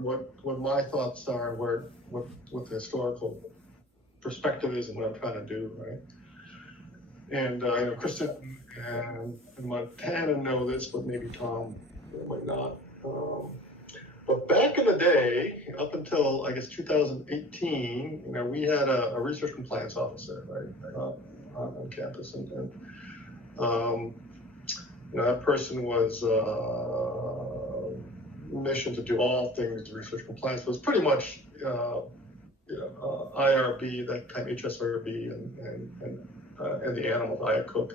what my thoughts are, what the historical perspective is, and what I'm trying to do, right? And I know Kristen and Montana know this, but maybe Tom might not. But back in the day, up until I guess 2018, we had a research compliance officer, right, on campus, and that person was mission to do all things research compliance. Was pretty much IRB, that time HSRB, and the animals, IACUC.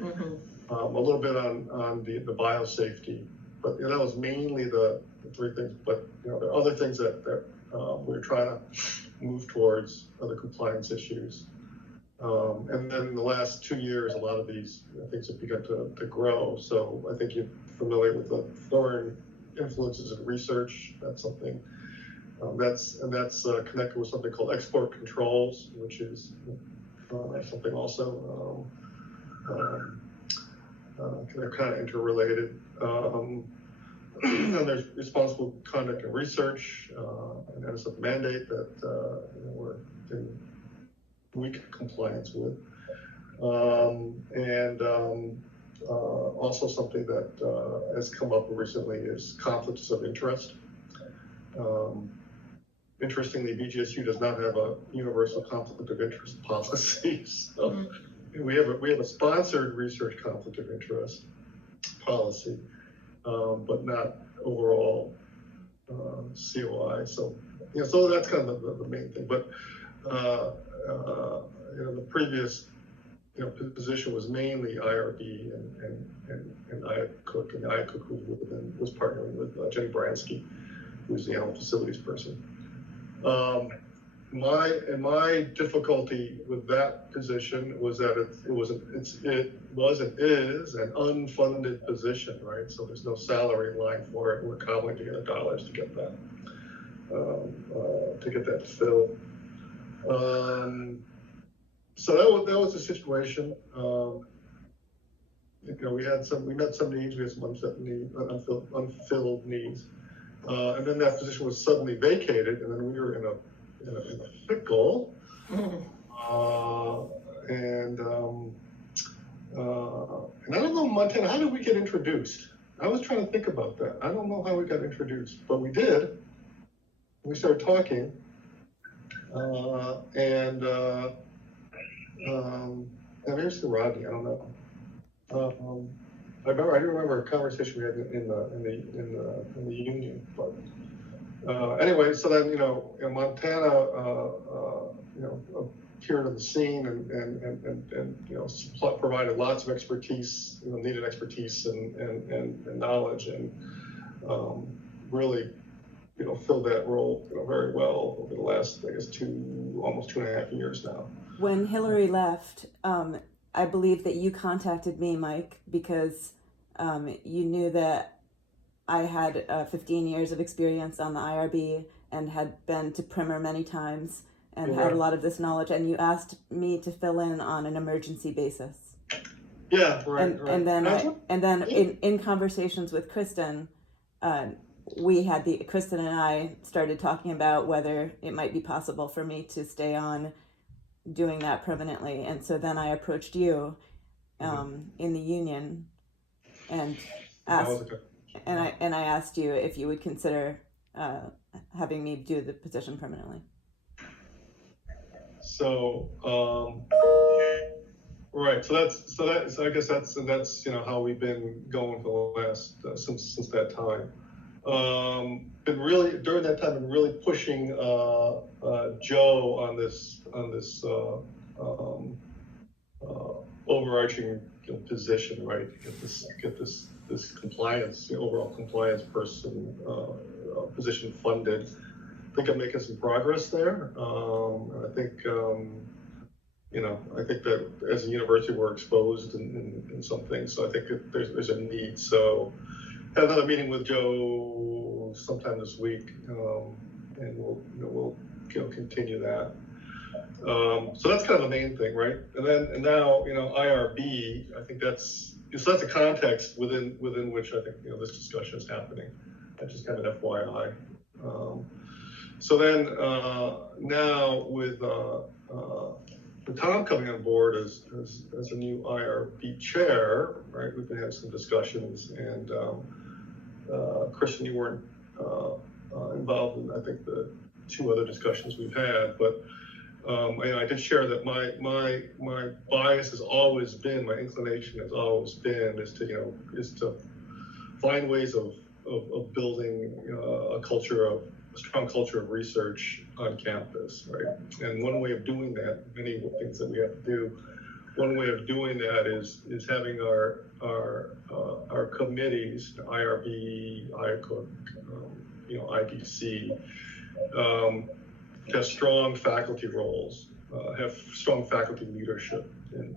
Mm-hmm. A little bit on the biosafety, but that was mainly the three things. But there are other things that we're trying to move towards, other compliance issues. And then in the last 2 years, a lot of these things have begun to grow. So I think you're familiar with the foreign influences in research. That's something that's connected with something called export controls, which is something also they're kind of interrelated. And there's responsible conduct and research, and NSF mandate that we're in weak compliance with, and also something that has come up recently is conflicts of interest. Interestingly, BGSU does not have a universal conflict of interest policy. So mm-hmm. we have a sponsored research conflict of interest policy, but not overall COI. So so that's kind of the main thing. But the previous position was mainly IRB and IACUC, and IACUC was partnering with Jenny Bransky, who's the animal facilities person. My difficulty with that position was that it was and is an unfunded position, right? So there's no salary line for it. We're cobbling together dollars to get that filled. So that was the situation. We met some needs. We had some unfilled needs. And then that position was suddenly vacated, and then we were in a pickle. And I don't know, Montana, how did we get introduced? I was trying to think about that. I don't know how we got introduced, but we did. We started talking, and maybe it's Rodney. I don't know. I do remember a conversation we had in the union, but anyway. So then Montana appeared on the scene and provided lots of expertise, needed expertise and knowledge, and really filled that role very well over the last, I guess, almost 2.5 years now. When Hillary left, I believe that you contacted me, Mike, because you knew that I had 15 years of experience on the IRB and had been to Primer many times and had a lot of this knowledge, and you asked me to fill in on an emergency basis. Yeah, right. And then in conversations with Kristen, Kristen and I started talking about whether it might be possible for me to stay on doing that permanently, and so then I approached you in the union and asked, I asked you if you would consider having me do the position permanently. So right, so I guess that's how we've been going for the last since that time. Been really during that time, been really pushing Joe on this overarching position, right? Get this compliance, overall compliance person position funded. I think I'm making some progress there. I think I think that as a university we're exposed in some things, so I think there's a need. So I had another meeting with Joe sometime this week, and we'll continue that. So that's kind of the main thing, right? And now IRB. I think that's the context within which I think this discussion is happening. That's just kind of an FYI. So then now with Tom coming on board as a new IRB chair, right? We've been having some discussions, and Christian, you weren't involved in, I think, the 2 other discussions we've had, but I did share that my bias has always been, my inclination has always been, is to find ways of building a strong culture of research on campus, right? And one way of doing that, many things that we have to do, one way of doing that is having our committees, IRB, IACUC, IDC, have strong faculty roles, have strong faculty leadership in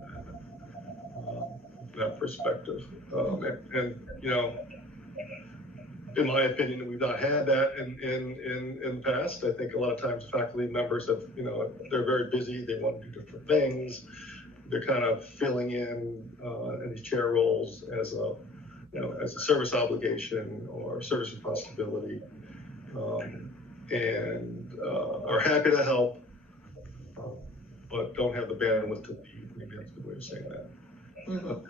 that perspective. And in my opinion, we've not had that in the past. I think a lot of times faculty members have, they're very busy, they want to do different things. They're kind of filling in these chair roles as a service obligation or service responsibility, and are happy to help, but don't have the bandwidth to lead. Maybe that's a good way of saying that. Mm-hmm.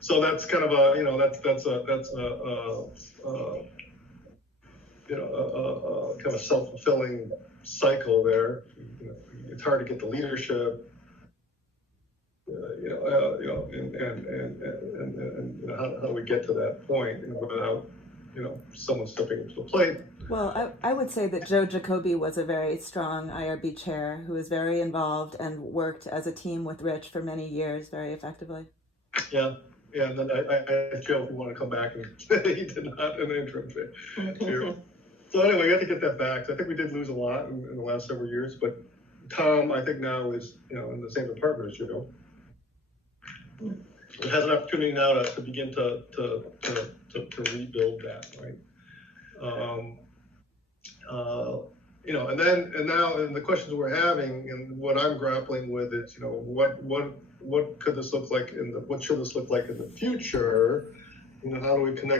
So that's kind of kind of self-fulfilling cycle there. It's hard to get the leadership, and how do we get to that point without someone stepping into the plate? Well, I would say that Joe Jacoby was a very strong IRB chair who was very involved and worked as a team with Rich for many years very effectively. Yeah, and then I asked Joe if he wanted to come back, and he did not in the interim chair. So anyway, we had to get that back. I think we did lose a lot in the last several years, but Tom, I think now is in the same department as Joe. It has an opportunity now to begin to rebuild that, right? And the questions we're having and what I'm grappling with is, what could this look like what should this look like in the future? How do we connect